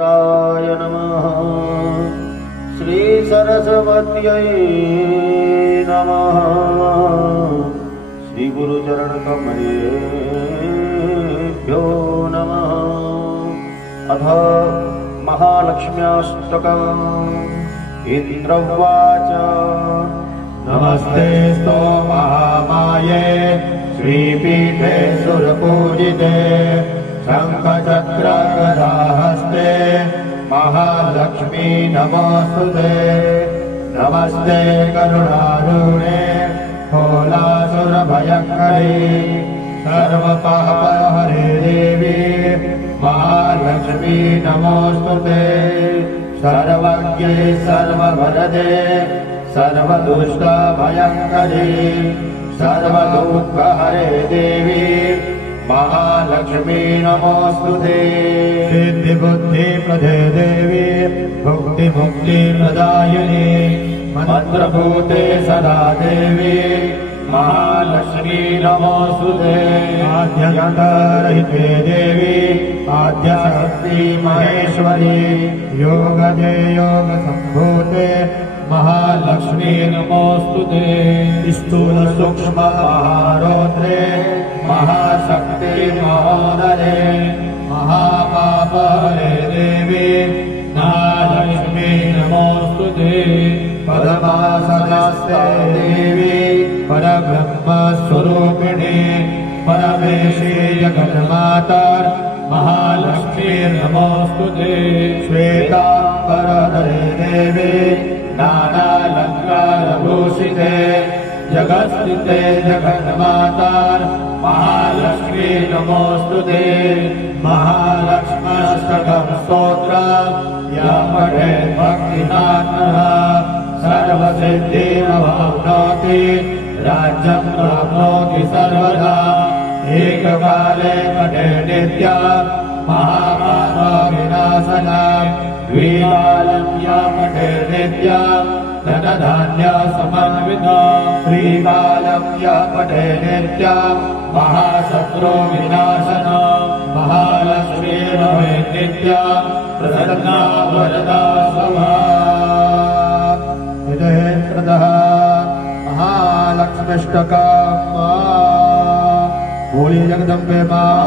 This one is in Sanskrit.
राय नमः। श्री सरस्वत्यै नमः। श्री गुरुचरण कमलेभ्यो नमः। अथ महालक्ष्म्याष्टकम्। इंद्र उवाच नमस्तेऽस्तु महामाये श्रीपीठे सुरपूजिते शङ्खचक्रगदाहस्ते महालक्ष्मी नमोऽस्तुते। नमस्ते करुणारूढे कोलासुरभयङ्करी सर्वपापहरे देवी महालक्ष्मी नमोऽस्तुते। सर्वज्ञे सर्ववरदे सर्वदुष्टभयङ्करी सर्वदुःखहरे देवी महालक्ष्मी नमोऽस्तुते। सिद्धिबुद्धिप्रदे देवी भुक्तिमुक्तिप्रदायिनी मन्त्रभूते सदा देवी महालक्ष्मी नमोऽस्तुते। आद्यन्तरहिते देवी आद्यशक्ति महेश्वरी योगदे योगसम्भूते महालक्ष्मी नमोऽस्तुते। स्थूल सूक्ष्म महारौद्रे महाशक्ति महोदरे महापापहरे देवी महालक्ष्मी नमोऽस्तुते। पद्मासनस्थे देवी परब्रह्मस्वरूपिणी परमेशी जगन्माता महालक्ष्मी नमोऽस्तुते। श्वेताम्बरधरे देवी नानालङ्कारभूषिते जगत्स्थिते जगन्माता महालक्ष्मी नमोऽस्तुते। महालक्ष्म्यष्टकं स्तोत्रम् यः पठेत् भक्तिनात्मनः सर्वसिद्धिमवाप्नोति राज्यं प्राप्नोति सर्वदा। एककाले पठेत् नित्यम् महापापविनाशनम् द्विकालं यः पठेत् नित्यम् धनधान्यसमन्वितम् त्रिकालं यः पठेत् नित्यम् महाशत्रुविनाशनम् महालक्ष्मी भवेत् नित्यम् प्रसन्ना वरदा स्वभा। विजयेन्द्रदः महालक्ष्म्यष्टकम्। बोलिए जगदम्बे मां।